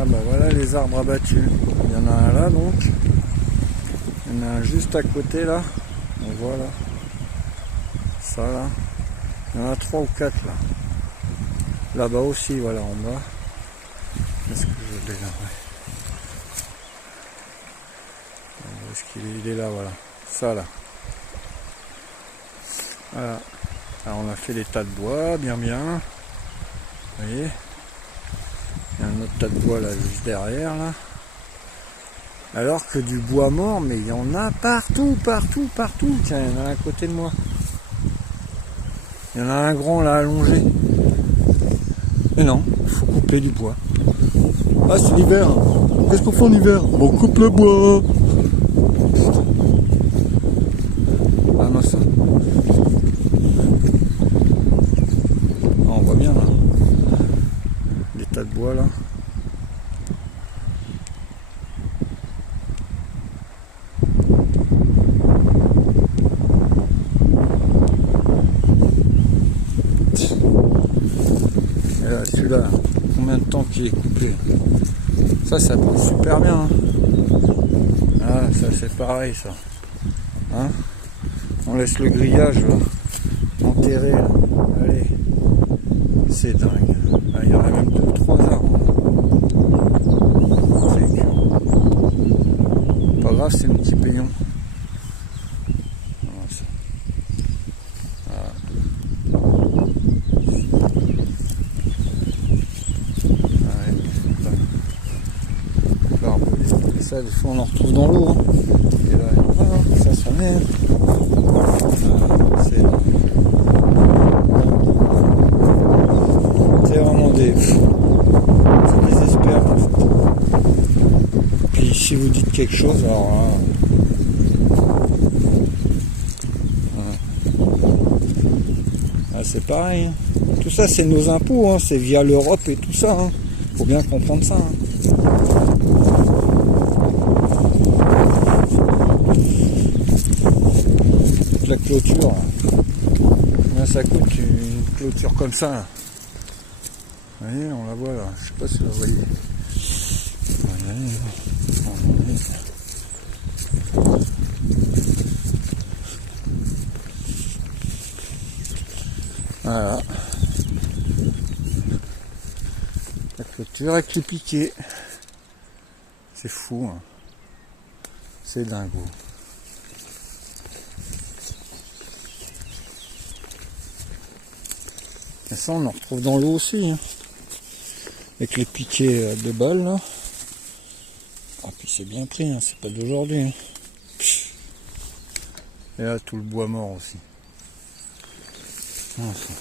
Ah bah voilà les arbres abattus. Il y en a un là donc. Il y en a un juste à côté là. On voit là. Ça là. Il y en a 3 ou 4 là. Là-bas aussi, voilà en bas. Est-ce que je l'ai là? Ouais. Est-ce qu'il est? Il est là, voilà. Ça là. Voilà. Alors on a fait les tas de bois, bien. Vous voyez? Il y a un autre tas de bois là juste derrière là. Alors que du bois mort, mais il y en a partout. Tiens, il y en a un à côté de moi. Il y en a un grand là allongé. Mais non, il faut couper du bois. Ah c'est l'hiver. Qu'est-ce qu'on fait en hiver? On coupe le bois. Ah non ça. Ah, on voit bien là. Des tas de bois là. Et là celui-là, combien de temps qu'il est coupé? Ça passe super bien. Hein. Ah ça c'est pareil ça. Hein, on laisse le grillage là, enterré là. Allez. C'est dingue. Ah, il y en a même 2 ou 3 arbres. C'est pas grave, c'est un petit payon. Ça, des fois on en retrouve dans l'eau. Hein. Et là, voilà, ça s'en est. C'est vraiment des. Ça désespère en fait. Puis si vous dites quelque chose, alors là, c'est pareil. Hein. Tout ça c'est nos impôts, hein. C'est via l'Europe et tout ça. Hein. Faut bien comprendre ça. Hein. La clôture, combien ça coûte une clôture comme ça? Vous voyez, on la voit là, je sais pas si vous la voyez. Voilà. La clôture avec les piquets. C'est fou, hein. C'est dingo. Et ça on en retrouve dans l'eau aussi, hein. Avec les piquets de balles là. Ah puis c'est bien pris, hein. C'est pas d'aujourd'hui. Hein. Et là tout le bois mort aussi. Enfin.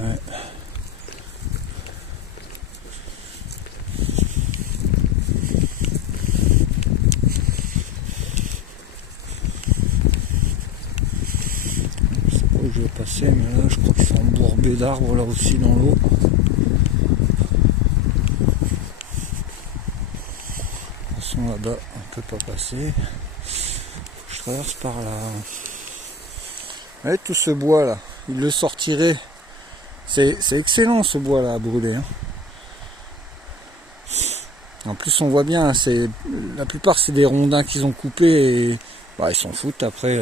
Ouais. Je sais pas où je vais passer, mais là je crois qu'ils sont embourbés d'arbres là aussi dans l'eau. De toute façon là-bas on peut pas passer. Je traverse par là. Avec tout ce bois là, il le sortirait. C'est excellent ce bois là à brûler. Hein. En plus on voit bien, la plupart c'est des rondins qu'ils ont coupés et bah, ils s'en foutent après.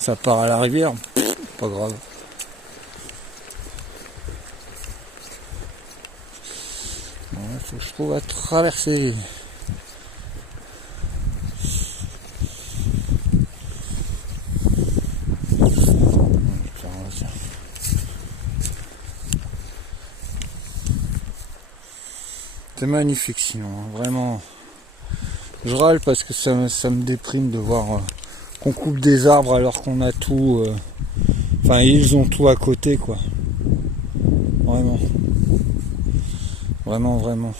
Ça part à la rivière, pas grave. Bon, là, faut que je trouve à traverser. C'est magnifique sinon, hein, vraiment. Je râle parce que ça me déprime de voir qu'on coupe des arbres alors qu'on a tout. Enfin, ils ont tout à côté, quoi. Vraiment. Vraiment.